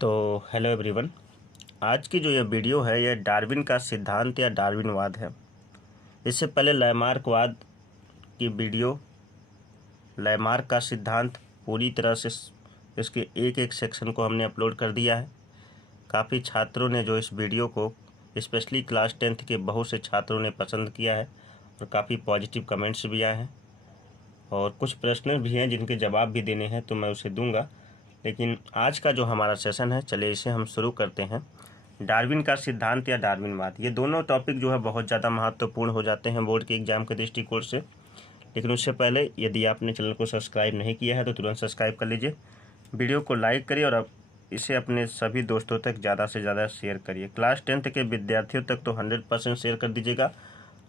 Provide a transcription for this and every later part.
तो hello everyone. आज की जो ये वीडियो है यह डार्विन का सिद्धांत या डार्विनवाद है। इससे पहले लैमार्कवाद की वीडियो, लैमार्क का सिद्धांत पूरी तरह से इसके एक एक सेक्शन को हमने अपलोड कर दिया है। काफ़ी छात्रों ने जो इस वीडियो को, स्पेशली क्लास 10th के बहुत से छात्रों ने पसंद किया है और काफ़ी पॉजिटिव कमेंट्स भी आए हैं और कुछ प्रश्न भी हैं जिनके जवाब भी देने हैं, तो मैं उसे दूंगा। लेकिन आज का जो हमारा सेशन है, चलिए इसे हम शुरू करते हैं। डार्विन का सिद्धांत या डार्विनवाद, ये दोनों टॉपिक जो है बहुत ज़्यादा महत्वपूर्ण हो जाते हैं बोर्ड के एग्जाम के दृष्टिकोण से। लेकिन उससे पहले यदि आपने चैनल को सब्सक्राइब नहीं किया है तो तुरंत सब्सक्राइब कर लीजिए, वीडियो को लाइक करिए और अब इसे अपने सभी दोस्तों तक ज़्यादा से ज़्यादा शेयर करिए। क्लास 10th के विद्यार्थियों तक तो 100% शेयर कर दीजिएगा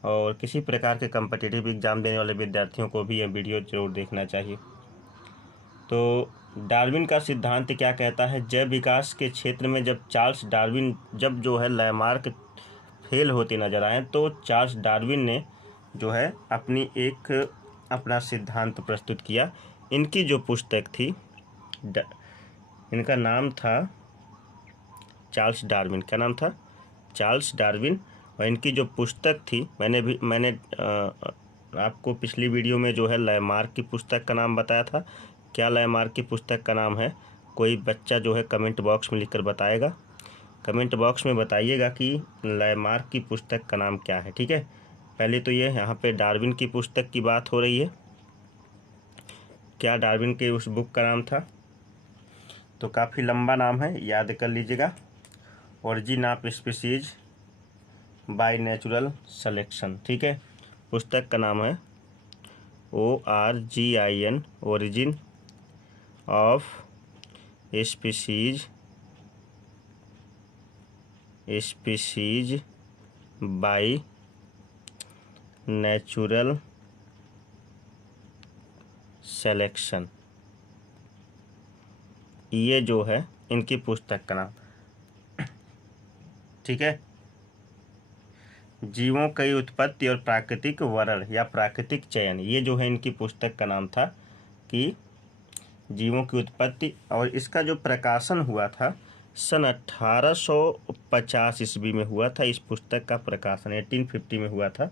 और किसी प्रकार के कम्पिटिटिव एग्ज़ाम देने वाले विद्यार्थियों को भी यह वीडियो जरूर देखना चाहिए। तो डार्विन का सिद्धांत क्या कहता है? जैव विकास के क्षेत्र में जब चार्ल्स डार्विन, जब जो है लैमार्क फेल होते नजर आए तो चार्ल्स डार्विन ने जो है अपना सिद्धांत प्रस्तुत किया। इनकी जो पुस्तक थी, इनका नाम था चार्ल्स डार्विन। क्या नाम था? Charles Darwin. और इनकी जो पुस्तक थी, मैंने आपको पिछली वीडियो में जो है लैमार्क की पुस्तक का नाम बताया था। क्या लैमार्क की पुस्तक का नाम है? कोई बच्चा जो है कमेंट बॉक्स में लिखकर बताएगा। कमेंट बॉक्स में बताइएगा कि लैमार्क की पुस्तक का नाम क्या है। ठीक है, पहले तो ये यहाँ पे डार्विन की पुस्तक की बात हो रही है। क्या डार्विन के उस बुक का नाम था? तो काफ़ी लंबा नाम है, याद कर लीजिएगा। Origin of species by natural selection. ठीक है, पुस्तक का नाम है ORGIN, origin of species by natural selection. ये जो है इनकी पुस्तक का नाम। ठीक है, जीवों की उत्पत्ति और प्राकृतिक वर्णन या प्राकृतिक चयन, ये जो है इनकी पुस्तक का नाम था कि जीवों की उत्पत्ति। और इसका जो प्रकाशन हुआ था सन 1850 ईस्वी में हुआ था। इस पुस्तक का प्रकाशन 1850 में हुआ था।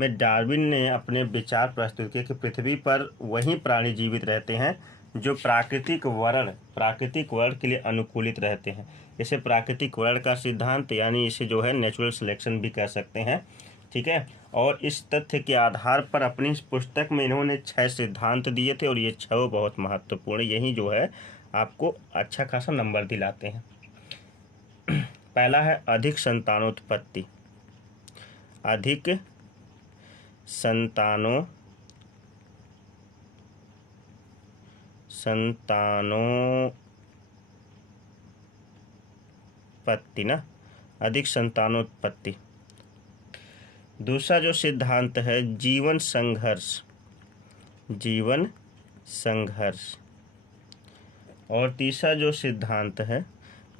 में डार्विन ने अपने विचार प्रस्तुत किए कि पृथ्वी पर वही प्राणी जीवित रहते हैं जो प्राकृतिक वर्ण के लिए अनुकूलित रहते हैं। इसे प्राकृतिक वर्ण का सिद्धांत, यानी इसे जो है नेचुरल सिलेक्शन भी कह सकते हैं। ठीक है, और इस तथ्य के आधार पर अपनी इस पुस्तक में इन्होंने 6 सिद्धांत दिए थे और ये 6 बहुत महत्वपूर्ण, यही जो है आपको अच्छा खासा नंबर दिलाते हैं। पहला है अधिक संतानोत्पत्ति। अधिक अधिक संतानोत्पत्ति। दूसरा जो सिद्धांत है जीवन संघर्ष। और तीसरा जो सिद्धांत है,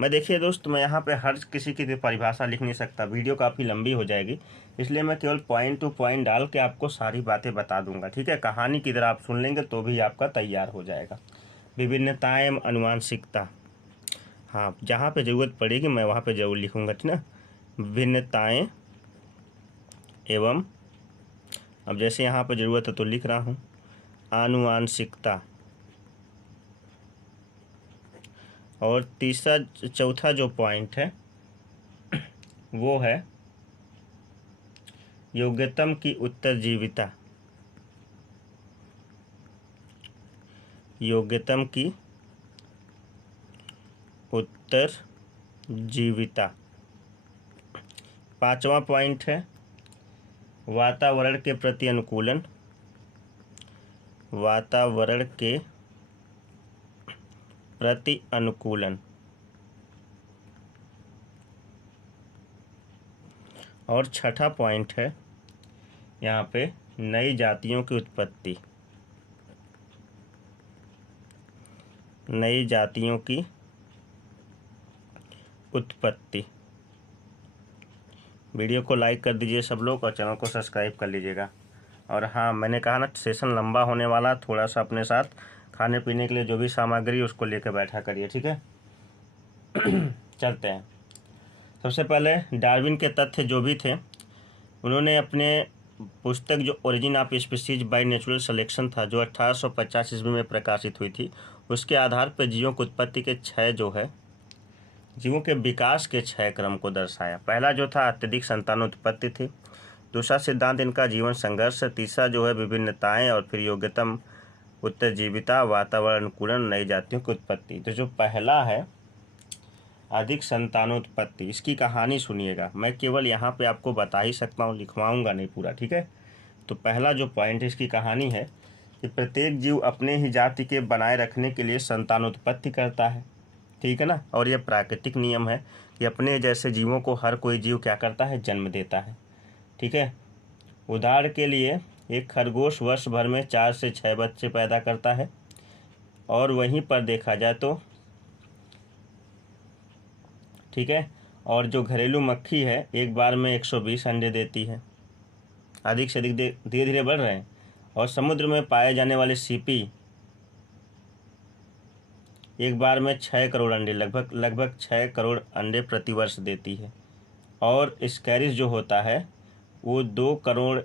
देखिए दोस्त, मैं यहाँ पे हर किसी की परिभाषा लिख नहीं सकता, वीडियो काफ़ी लंबी हो जाएगी, इसलिए मैं केवल पॉइंट टू पॉइंट डाल के आपको सारी बातें बता दूंगा। ठीक है, कहानी की तरह आप सुन लेंगे तो भी आपका तैयार हो जाएगा। विभिन्नताएं एवं अनुवांशिकता, हाँ, जहाँ पे ज़रूरत पड़ेगी मैं वहाँ पे ज़रूर लिखूँगा। ठीक ना, विभिन्नताएं एवं, अब जैसे यहाँ पे ज़रूरत है तो लिख रहा हूँ, आनुवांशिकता। और चौथा जो पॉइंट है वो है योग्यतम की उत्तरजीविता। पांचवा पॉइंट है वातावरण के प्रति अनुकूलन। और छठा पॉइंट है यहाँ पे नई जातियों की उत्पत्ति। वीडियो को लाइक कर दीजिए सब लोग और चैनल को सब्सक्राइब कर लीजिएगा। और हाँ, मैंने कहा ना सेशन लंबा होने वाला, थोड़ा सा अपने साथ खाने पीने के लिए जो भी सामग्री उसको लेकर बैठा करिए। ठीक है, चलते हैं। सबसे पहले डार्विन के तथ्य जो भी थे, उन्होंने अपने पुस्तक जो origin of species by natural selection था, जो 1850 ईस्वी में प्रकाशित हुई थी, उसके आधार पर जीवों की उत्पत्ति के 6 जो है जीवों के विकास के 6 क्रम को दर्शाया। पहला जो था अत्यधिक संतानोत्पत्ति थी। दूसरा सिद्धांत इनका जीवन संघर्ष। तीसरा जो है विभिन्नताएं, और फिर योग्यतम उत्तरजीविता, वातावरण अनुकूलन, नई जातियों की उत्पत्ति। तो जो पहला है अधिक संतानोत्पत्ति, इसकी कहानी सुनिएगा। मैं केवल यहाँ पे आपको बता ही सकता हूँ, लिखवाऊँगा नहीं पूरा, ठीक है। तो पहला जो पॉइंट इसकी कहानी है कि प्रत्येक जीव अपने ही जाति के बनाए रखने के लिए संतानोत्पत्ति करता है, ठीक है ना। और यह प्राकृतिक नियम है कि अपने जैसे जीवों को हर कोई जीव क्या करता है, जन्म देता है, ठीक है। उदाहरण के लिए एक खरगोश वर्ष भर में 4 से 6 बच्चे पैदा करता है, और वहीं पर देखा जाए तो, ठीक है। और जो घरेलू मक्खी है एक बार में 120 अंडे देती है, अधिक से अधिक धीरे धीरे बढ़ रहे हैं। और समुद्र में पाए जाने वाले सीपी एक बार में 6 करोड़ अंडे, लगभग 6 करोड़ अंडे प्रतिवर्ष देती है। और स्कैरिस जो होता है वो 2 करोड़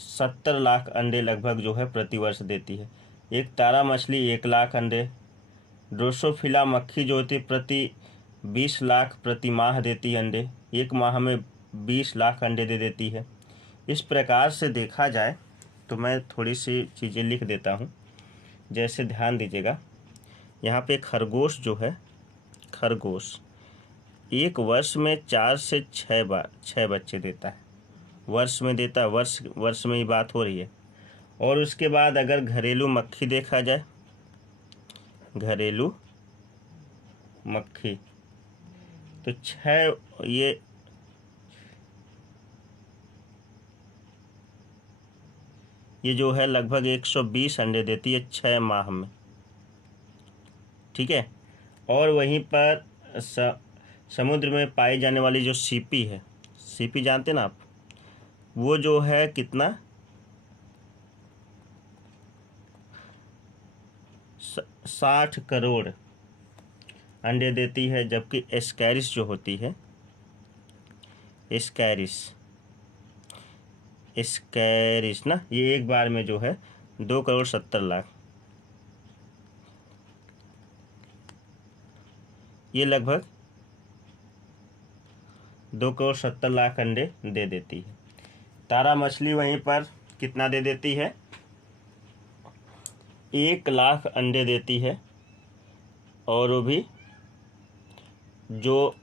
70 लाख अंडे लगभग जो है प्रतिवर्ष देती है। एक तारा मछली 1 लाख अंडे। ड्रोसोफिला मक्खी जो होती है प्रति 20 लाख प्रति माह देती है अंडे, एक माह में 20 लाख अंडे दे देती है। इस प्रकार से देखा जाए तो मैं थोड़ी सी चीज़ें लिख देता हूँ, जैसे ध्यान दीजिएगा। यहाँ पे खरगोश जो है, खरगोश एक वर्ष में 4 से 6 बच्चे देता है, वर्ष में देता है, वर्ष में ही बात हो रही है। और उसके बाद अगर घरेलू मक्खी देखा जाए, घरेलू मक्खी तो 6 ये जो है लगभग 120 अंडे देती है 6 माह में, ठीक है। और वहीं पर समुद्र में पाई जाने वाली जो सीपी है, सीपी जानते ना आप, वो जो है कितना 60 करोड़ अंडे देती है। जबकि स्कैरिस जो होती है, स्कैरिस ना, ये एक बार में जो है 2 करोड़ 70 लाख, ये लगभग 2 करोड़ 70 लाख अंडे दे देती है। तारा मछली वहीं पर कितना दे देती है, 1 लाख अंडे देती है। और वो भी जो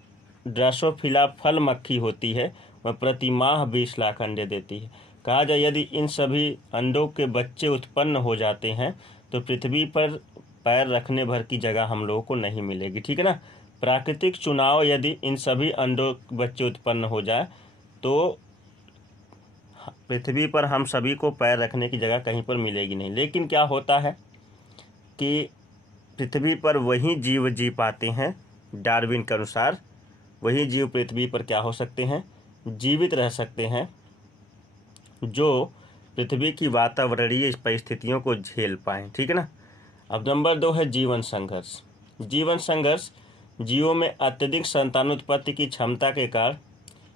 ड्रोसोफिला फल मक्खी होती है वह प्रति माह 20 लाख अंडे देती है। कहा जाए यदि इन सभी अंडों के बच्चे उत्पन्न हो जाते हैं तो पृथ्वी पर पैर रखने भर की जगह हम लोगों को नहीं मिलेगी, ठीक है ना। प्राकृतिक चुनाव, यदि इन सभी अंडों के बच्चे उत्पन्न हो जाए तो पृथ्वी पर हम सभी को पैर रखने की जगह कहीं पर मिलेगी नहीं। लेकिन क्या होता है कि पृथ्वी पर वही जीव जी पाते हैं, डार्विन के अनुसार वही जीव पृथ्वी पर क्या हो सकते हैं, जीवित रह सकते हैं, जो पृथ्वी की वातावरणीय परिस्थितियों को झेल पाएँ, ठीक है ना। अब नंबर 2 है जीवन संघर्ष। जीवन संघर्ष जीवों में अत्यधिक संतानोत्पत्ति की क्षमता के कारण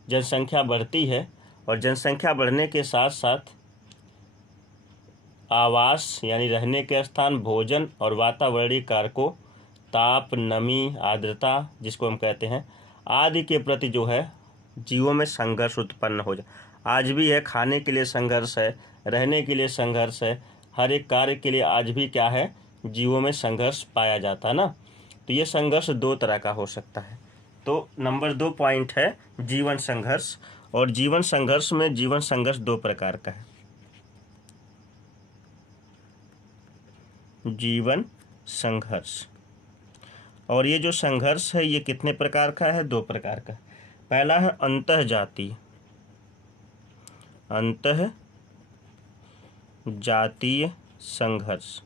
जनसंख्या बढ़ती है, और जनसंख्या बढ़ने के साथ साथ आवास यानी रहने के स्थान, भोजन और वातावरणीय कारकों, ताप, नमी, आर्द्रता जिसको हम कहते हैं, आदि के प्रति जो है जीवों में संघर्ष उत्पन्न हो जाए। आज भी है, खाने के लिए संघर्ष है, रहने के लिए संघर्ष है, हर एक कार्य के लिए आज भी क्या है, जीवों में संघर्ष पाया जाता है ना। तो ये संघर्ष 2 तरह का हो सकता है। तो नंबर 2 पॉइंट है जीवन संघर्ष। और जीवन संघर्ष में जीवन संघर्ष 2 प्रकार का है। जीवन संघर्ष, और ये जो संघर्ष है ये कितने प्रकार का है, 2 प्रकार का। पहला है अंतःजातीय, अंतःजातीय संघर्ष।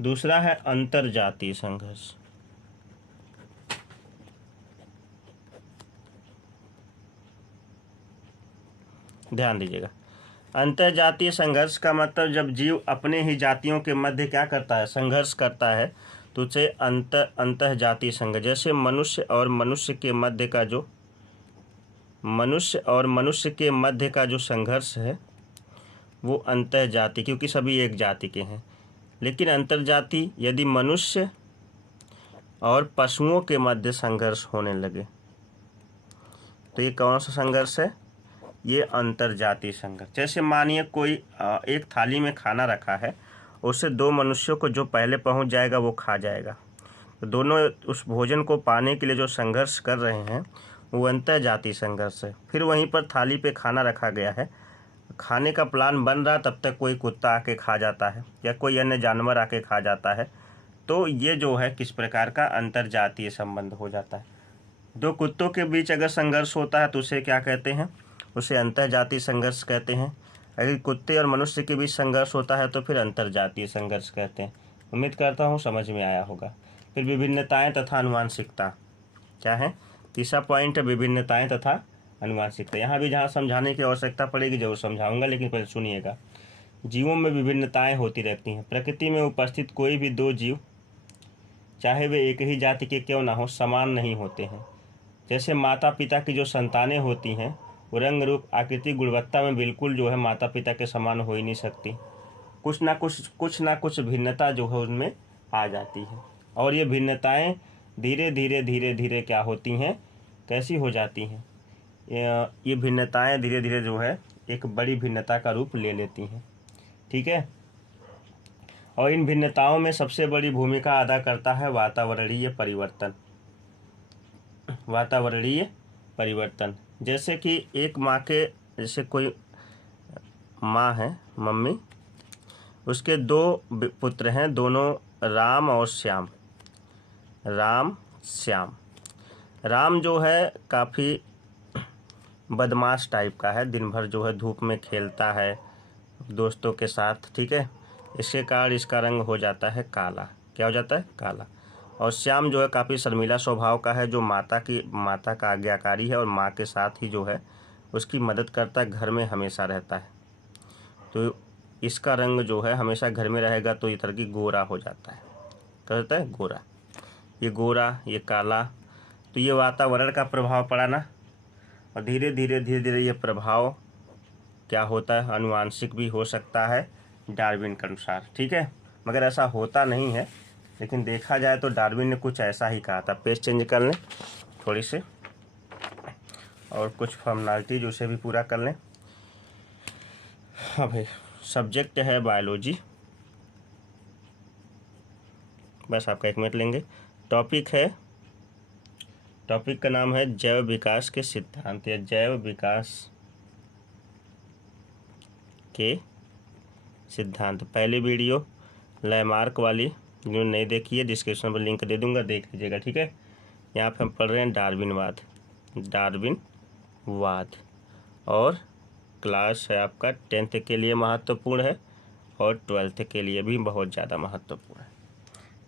दूसरा है अंतर्जातीय संघर्ष। ध्यान दीजिएगा, अंतर्जातीय संघर्ष का मतलब जब जीव अपने ही जातियों के मध्य क्या करता है, संघर्ष करता है, तो उसे अंतःजातीय संघर्ष, जैसे मनुष्य और मनुष्य के मध्य का जो संघर्ष है वो अंतःजाति, क्योंकि सभी एक जाति के हैं। लेकिन अंतर्जाति यदि मनुष्य और पशुओं के मध्य संघर्ष होने लगे तो ये कौन सा संघर्ष है? ये अंतर्जातीय संघर्ष। जैसे मानिए कोई एक थाली में खाना रखा है, उससे दो मनुष्यों को जो पहले पहुंच जाएगा वो खा जाएगा, तो दोनों उस भोजन को पाने के लिए जो संघर्ष कर रहे हैं वो अंतर्जातीय संघर्ष है। फिर वहीं पर थाली पे खाना रखा गया है, खाने का प्लान बन रहा, तब तक कोई कुत्ता आके खा जाता है या कोई अन्य जानवर आके खा जाता है, तो ये जो है किस प्रकार का अंतर्जातीय संबंध हो जाता है। दो कुत्तों के बीच अगर संघर्ष होता है तो उसे क्या कहते हैं? उसे अंतर्जातीय संघर्ष कहते हैं। अगर कुत्ते और मनुष्य के बीच संघर्ष होता है तो फिर अंतर्जातीय संघर्ष कहते हैं। उम्मीद करता हूँ समझ में आया होगा। फिर विभिन्नताएं तथा अनुवांशिकता क्या है? तीसरा पॉइंट है विभिन्नताएं तथा अनुवांशिकता। यहाँ भी जहाँ समझाने की आवश्यकता पड़ेगी जरूर समझाऊंगा, लेकिन पहले सुनिएगा। जीवों में विभिन्नताएं होती रहती हैं। प्रकृति में उपस्थित कोई भी दो जीव, चाहे वे एक ही जाति के क्यों ना हो, समान नहीं होते हैं। जैसे माता पिता की जो संतानें होती हैं वो रंग रूप आकृति गुणवत्ता में बिल्कुल जो है माता पिता के समान हो ही नहीं सकती। कुछ ना कुछ भिन्नता जो है उनमें आ जाती है, और ये भिन्नताएं धीरे धीरे क्या होती हैं, कैसी हो जाती हैं? ये भिन्नताएं धीरे धीरे जो है एक बड़ी भिन्नता का रूप ले लेती हैं। ठीक है। और इन भिन्नताओं में सबसे बड़ी भूमिका अदा करता है वातावरणीय परिवर्तन। जैसे कि एक माँ के, जैसे कोई माँ है, मम्मी, उसके दो पुत्र हैं, दोनों राम और श्याम। राम जो है काफ़ी बदमाश टाइप का है, दिन भर जो है धूप में खेलता है दोस्तों के साथ। ठीक है। इसके कारण इसका रंग हो जाता है काला। क्या हो जाता है? काला। और श्याम जो है काफ़ी शर्मीला स्वभाव का है, जो माता का आज्ञाकारी है और माँ के साथ ही जो है उसकी मदद करता है, घर में हमेशा रहता है। तो इसका रंग जो है हमेशा घर में रहेगा तो ये तरह की गोरा हो जाता है। क्या होता है? गोरा। ये गोरा, ये काला। तो ये वातावरण का प्रभाव पड़ा ना, और धीरे धीरे ये प्रभाव क्या होता है? अनुवांशिक भी हो सकता है डार्विन के अनुसार। ठीक है। मगर ऐसा होता नहीं है, लेकिन देखा जाए तो डार्विन ने कुछ ऐसा ही कहा था। पेज चेंज कर लें थोड़ी से, और कुछ फॉर्मेलिटी जो उसे भी पूरा कर लें। हाँ भाई, सब्जेक्ट है बायोलॉजी, बस आपका 1 मिनट लेंगे। टॉपिक का नाम है जैव विकास के सिद्धांत या जैव विकास के सिद्धांत। पहली वीडियो लैमार्क वाली, जो नहीं देखी है डिस्क्रिप्शन में लिंक दे दूंगा, देख लीजिएगा। ठीक है। यहाँ पे हम पढ़ रहे हैं डार्विनवाद, और क्लास है आपका 10th के लिए महत्वपूर्ण है और 12th के लिए भी बहुत ज़्यादा महत्वपूर्ण है।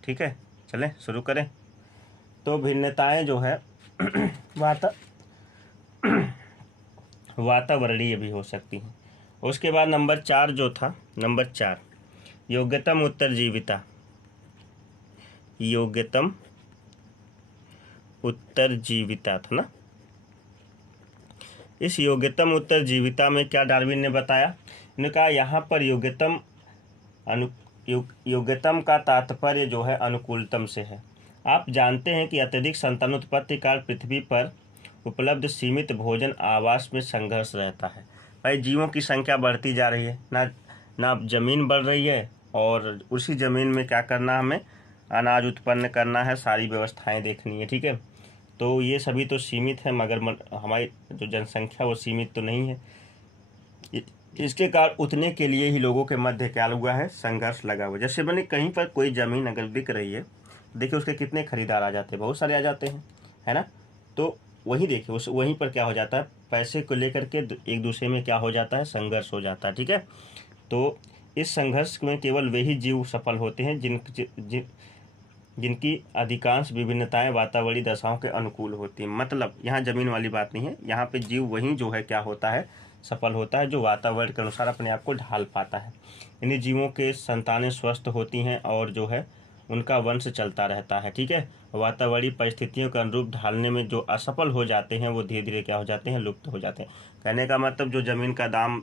ठीक है। चलें शुरू करें। तो भिन्नताएं जो है वातावरणीय भी हो सकती हैं। उसके बाद नंबर 4 जो था, नंबर 4 योग्यतम उत्तरजीविता था ना। इस योग्यतम उत्तरजीविता में क्या डार्विन ने बताया? उन्होंने कहा यहाँ पर योग्यतम का तात्पर्य जो है अनुकूलतम से है। आप जानते हैं कि अत्यधिक संतानोत्पत्ति काल पृथ्वी पर उपलब्ध सीमित भोजन आवास में संघर्ष रहता है। भाई जीवों की संख्या बढ़ती जा रही है, ना जमीन बढ़ रही है, और उसी ज़मीन में क्या करना, हमें अनाज उत्पन्न करना है, सारी व्यवस्थाएं देखनी है। ठीक है। तो ये सभी तो सीमित है, मगर हमारी जो जनसंख्या वो सीमित तो नहीं है। इसके कारण उतने के लिए ही लोगों के मध्य क्या हुआ है? संघर्ष लगा हुआ। जैसे मैंने कहीं पर कोई ज़मीन अगर बिक रही है, देखिए उसके कितने खरीदार आ जाते हैं, बहुत सारे आ जाते हैं, है ना। तो वही देखिए वहीं पर क्या हो जाता है, पैसे को लेकर के एक दूसरे में क्या हो जाता है? संघर्ष हो जाता है। ठीक है। तो इस संघर्ष में केवल वही जीव सफल होते हैं जिनकी अधिकांश विभिन्नताएं वातावरणीय दशाओं के अनुकूल होती हैं। मतलब यहाँ ज़मीन वाली बात नहीं है, यहाँ पे जीव वही जो है क्या होता है? सफल होता है, जो वातावरण के अनुसार अपने आप को ढाल पाता है। इन्हीं जीवों के संतानें स्वस्थ होती हैं और जो है उनका वंश चलता रहता है। ठीक है, वातावरणीय परिस्थितियों के अनुरूप ढालने में जो असफल हो जाते हैं वो धीरे धीरे क्या हो जाते हैं, लुप्त हो जाते हैं। कहने का मतलब जो ज़मीन का दाम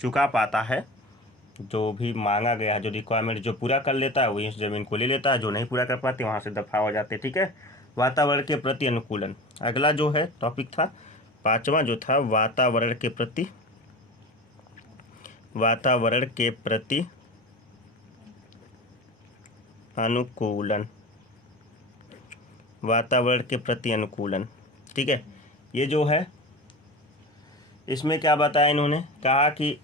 चुका पाता है, जो भी मांगा गया है, जो रिक्वायरमेंट जो पूरा कर लेता है वही इस ज़मीन को ले लेता है, जो नहीं पूरा कर पाते वहाँ से दफा हो जाते हैं। ठीक है, वातावरण के प्रति अनुकूलन अगला जो है टॉपिक था, पांचवा जो था वातावरण के प्रति अनुकूलन, वातावरण के प्रति अनुकूलन। ठीक है, ये जो है इसमें क्या बताया इन्होंने, कहा कि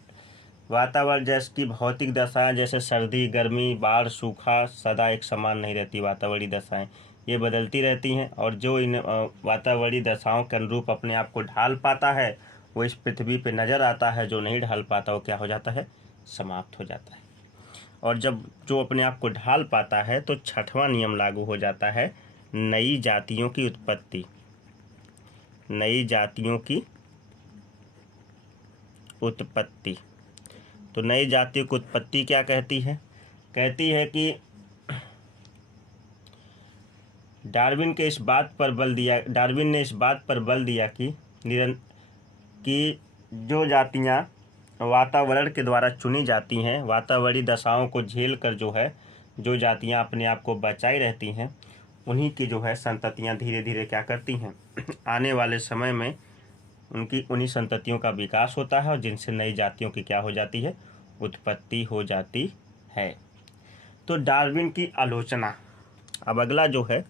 वातावरण जैसे की भौतिक दशाएं जैसे सर्दी, गर्मी, बाढ़, सूखा सदा एक समान नहीं रहती। वातावरणीय दशाएं ये बदलती रहती हैं और जो इन वातावरणीय दशाओं के अनुरूप अपने आप को ढाल पाता है वो इस पृथ्वी पे नज़र आता है, जो नहीं ढाल पाता वो क्या हो जाता है, समाप्त हो जाता है। और जब जो अपने आप को ढाल पाता है तो छठवां नियम लागू हो जाता है, नई जातियों की उत्पत्ति। नई जातियों की उत्पत्ति, तो नई जातियों की उत्पत्ति क्या कहती है, कहती है कि डार्विन ने इस बात पर बल दिया कि जो जातियां वातावरण के द्वारा चुनी जाती हैं, वातावरणीय दशाओं को झेल कर जो है जो जातियां अपने आप को बचाई रहती हैं, उन्हीं की जो है संततियां धीरे धीरे क्या करती हैं, आने वाले समय में उन्हीं संततियों का विकास होता है और जिनसे नई जातियों की क्या हो जाती है, उत्पत्ति हो जाती है। तो डार्विन की आलोचना, अब अगला जो है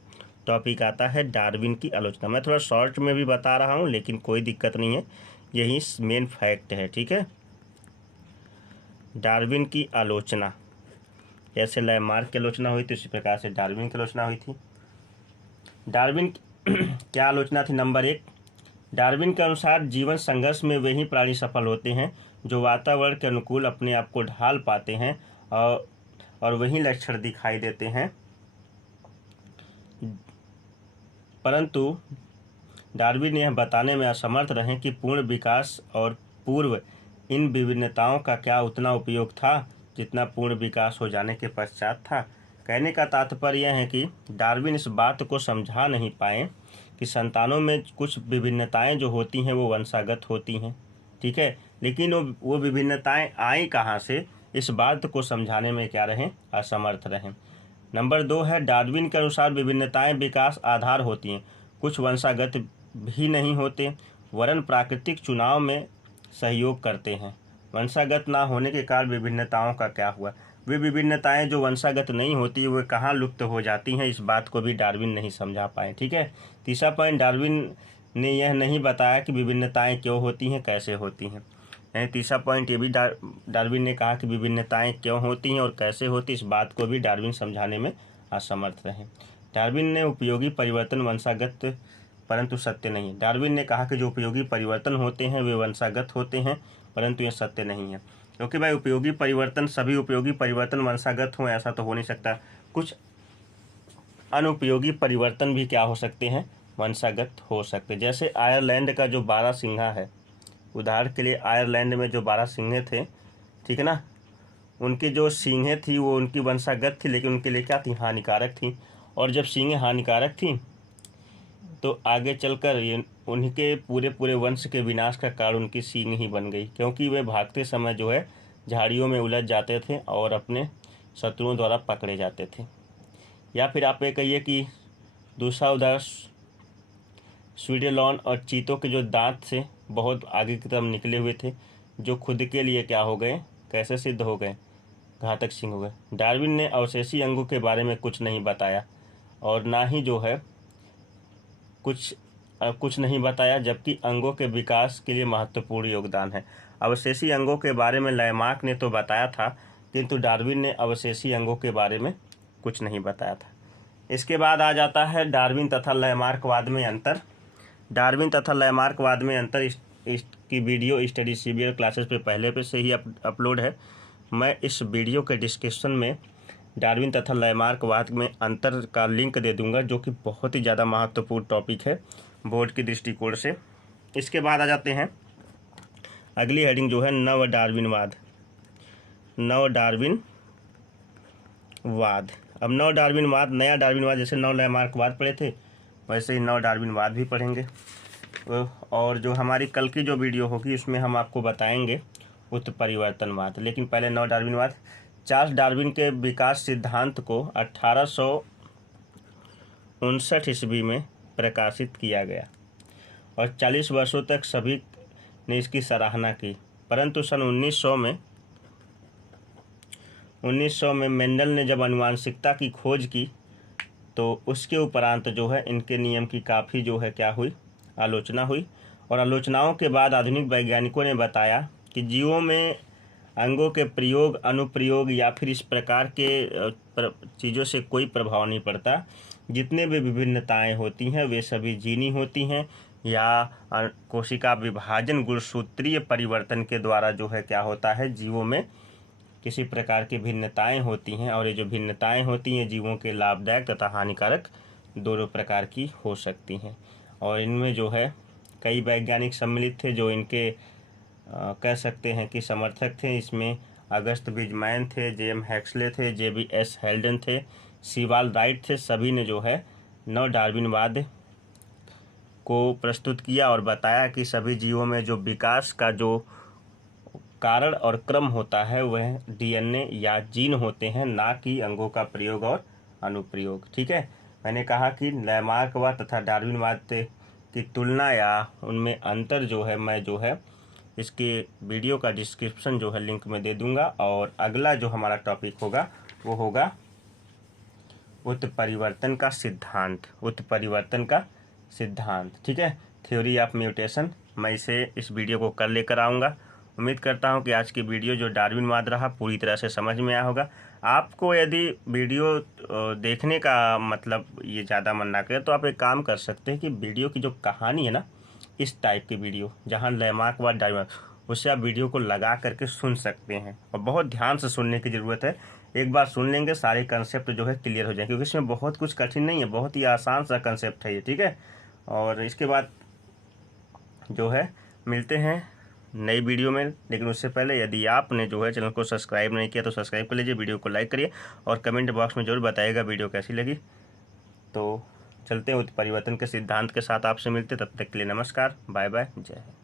टॉपिक आता है डार्विन की आलोचना। मैं थोड़ा शॉर्ट में भी बता रहा हूँ लेकिन कोई दिक्कत नहीं है, यही मेन फैक्ट है। ठीक है, डार्विन की आलोचना, जैसे लैमार्क की आलोचना हुई थी उसी प्रकार से डार्विन की आलोचना हुई थी। डार्विन क्या आलोचना थी, नंबर 1, डार्विन के अनुसार जीवन संघर्ष में वे ही प्राणी सफल होते हैं जो वातावरण के अनुकूल अपने आप को ढाल पाते हैं और वही लक्षण दिखाई देते हैं। परंतु डार्विन यह बताने में असमर्थ रहे कि पूर्ण विकास और पूर्व इन विभिन्नताओं का क्या उतना उपयोग था जितना पूर्ण विकास हो जाने के पश्चात था। कहने का तात्पर्य यह है कि डार्विन इस बात को समझा नहीं पाए कि संतानों में कुछ विभिन्नताएं जो होती हैं वो वंशागत होती हैं। ठीक है, लेकिन वो विभिन्नताएं आई कहाँ से, इस बात को समझाने में क्या रहे, असमर्थ रहें। नंबर 2 है, डार्विन के अनुसार विभिन्नताएं विकास आधार होती हैं, कुछ वंशागत भी नहीं होते वरन प्राकृतिक चुनाव में सहयोग करते हैं। वंशागत ना होने के कारण विभिन्नताओं का क्या हुआ, वे विभिन्नताएं जो वंशागत नहीं होती वे कहाँ लुप्त हो जाती हैं, इस बात को भी डार्विन नहीं समझा पाए। ठीक है, तीसरा पॉइंट, डार्विन ने यह नहीं बताया कि विभिन्नताएं क्यों होती हैं, कैसे होती हैं। यानी तीसरा पॉइंट ये भी डार्विन ने कहा कि विभिन्नताएं क्यों होती हैं और कैसे होती, इस बात को भी डार्विन समझाने में असमर्थ रहे। डार्विन ने उपयोगी परिवर्तन वंशागत परंतु सत्य नहीं। डार्विन ने कहा कि जो उपयोगी परिवर्तन होते हैं वे वंशागत होते हैं परंतु ये सत्य नहीं है, क्योंकि भाई उपयोगी परिवर्तन, सभी उपयोगी परिवर्तन वंशागत हों ऐसा तो हो नहीं सकता। कुछ अनुपयोगी परिवर्तन भी क्या हो सकते हैं, वंशागत हो सकते। जैसे आयरलैंड का जो 12 सिंहा है, उदाहरण के लिए आयरलैंड में जो 12 सिंहें थे, ठीक है ना, उनकी जो सींगें थी वो उनकी वंशागत थी लेकिन उनके लिए क्या थी, हानिकारक थी। और जब सींगें हानिकारक थी तो आगे चलकर ये उनके पूरे वंश के विनाश का कारण उनकी सींग ही बन गई, क्योंकि वे भागते समय जो है झाड़ियों में उलझ जाते थे और अपने शत्रुओं द्वारा पकड़े जाते थे। या फिर आप ये कहिए कि दूसरा उदाहरण, स्वीडेलॉन और चीतों के जो दांत से बहुत आगे की तरफ निकले हुए थे, जो खुद के लिए क्या हो गए, कैसे सिद्ध हो गए, घातक सिंह हो गए। डार्विन ने अवशेषी अंगों के बारे में कुछ नहीं बताया और ना ही जो है कुछ नहीं बताया, जबकि अंगों के विकास के लिए महत्वपूर्ण योगदान है। अवशेषी अंगों के बारे में लैमार्क ने तो बताया था किंतु डार्विन ने अवशेषी अंगों के बारे में कुछ नहीं बताया था। इसके बाद आ जाता है डार्विन तथा लैमार्कवाद में अंतर। डार्विन तथा लैमार्कवाद में अंतर इसकी वीडियो स्टडी सीबीएल क्लासेस पे पहले पे से ही अपलोड है। मैं इस वीडियो के डिस्क्रिप्शन में डार्विन तथा लैमार्कवाद में अंतर का लिंक दे दूंगा, जो कि बहुत ही ज़्यादा महत्वपूर्ण टॉपिक है बोर्ड की दृष्टिकोण से। इसके बाद आ जाते हैं अगली हेडिंग जो है नव डार्विनवाद। नव डार्विनवाद अब नव डार्विनवाद, नया डार्विनवाद, जैसे नव लैमार्कवाद पढ़े थे वैसे ही नव डार्विनवाद भी पढ़ेंगे। और जो हमारी कल की जो वीडियो होगी उसमें हम आपको बताएंगे उत्परिवर्तनवाद। लेकिन पहले नव डार्विनवाद। चार्ल्स डार्विन के विकास सिद्धांत को 1859 ईस्वी में प्रकाशित किया गया और 40 वर्षों तक सभी ने इसकी सराहना की, परंतु सन 1900 में मेंडल ने जब आनुवंशिकता की खोज की तो उसके उपरांत जो है इनके नियम की काफ़ी जो है क्या हुई, आलोचना हुई। और आलोचनाओं के बाद आधुनिक वैज्ञानिकों ने बताया कि जीवों में अंगों के प्रयोग, अनुप्रयोग या फिर इस प्रकार के चीज़ों से कोई प्रभाव नहीं पड़ता। जितने भी विभिन्नताएं होती हैं वे सभी जीनी होती हैं या कोशिका विभाजन गुणसूत्रीय परिवर्तन के द्वारा जो है क्या होता है, जीवों में किसी प्रकार की भिन्नताएं होती हैं। और ये जो भिन्नताएं होती हैं जीवों के लाभदायक तथा हानिकारक दोनों प्रकार की हो सकती हैं। और इनमें जो है कई वैज्ञानिक सम्मिलित थे जो इनके कह सकते हैं कि समर्थक थे। इसमें अगस्त विजमैन थे, जेम हैक्सले थे, JBS हेल्डन थे, सीवाल राइट थे। सभी ने जो है नव डार्विनवाद को प्रस्तुत किया और बताया कि सभी जीवों में जो विकास का जो कारण और क्रम होता है वह DNA या जीन होते हैं, ना कि अंगों का प्रयोग और अनुप्रयोग। ठीक है, मैंने कहा कि लैमार्कवाद तथा डार्विनवाद की तुलना या उनमें अंतर जो है मैं जो है इसके वीडियो का डिस्क्रिप्शन जो है लिंक में दे दूंगा। और अगला जो हमारा टॉपिक होगा वो होगा उत्परिवर्तन का सिद्धांत। उत्परिवर्तन का सिद्धांत, ठीक है, थ्योरी ऑफ म्यूटेशन। मैं इस वीडियो को कल लेकर आऊँगा। उम्मीद करता हूँ कि आज की वीडियो जो डार्विनवाद रहा पूरी तरह से समझ में आया होगा। आपको यदि वीडियो देखने का मतलब ये ज़्यादा मन ना करे तो आप एक काम कर सकते हैं कि वीडियो की जो कहानी है ना, इस टाइप की वीडियो जहाँ लैमार्कवाद डार्विनवाद, उससे आप वीडियो को लगा करके सुन सकते हैं। और बहुत ध्यान से सुनने की ज़रूरत है। एक बार सुन लेंगे सारे कंसेप्ट जो है क्लियर हो जाएंगे, क्योंकि इसमें बहुत कुछ कठिन नहीं है, बहुत ही आसान सा कंसेप्ट है ये। ठीक है, और इसके बाद जो है मिलते हैं नई वीडियो में। लेकिन उससे पहले यदि आपने जो है चैनल को सब्सक्राइब नहीं किया तो सब्सक्राइब कर लीजिए, वीडियो को लाइक करिए और कमेंट बॉक्स में जरूर बताइएगा वीडियो कैसी लगी। तो चलते हैं उत्परिवर्तन के सिद्धांत के साथ आपसे मिलते, तब तक के लिए नमस्कार, बाय बाय, जय हिंद।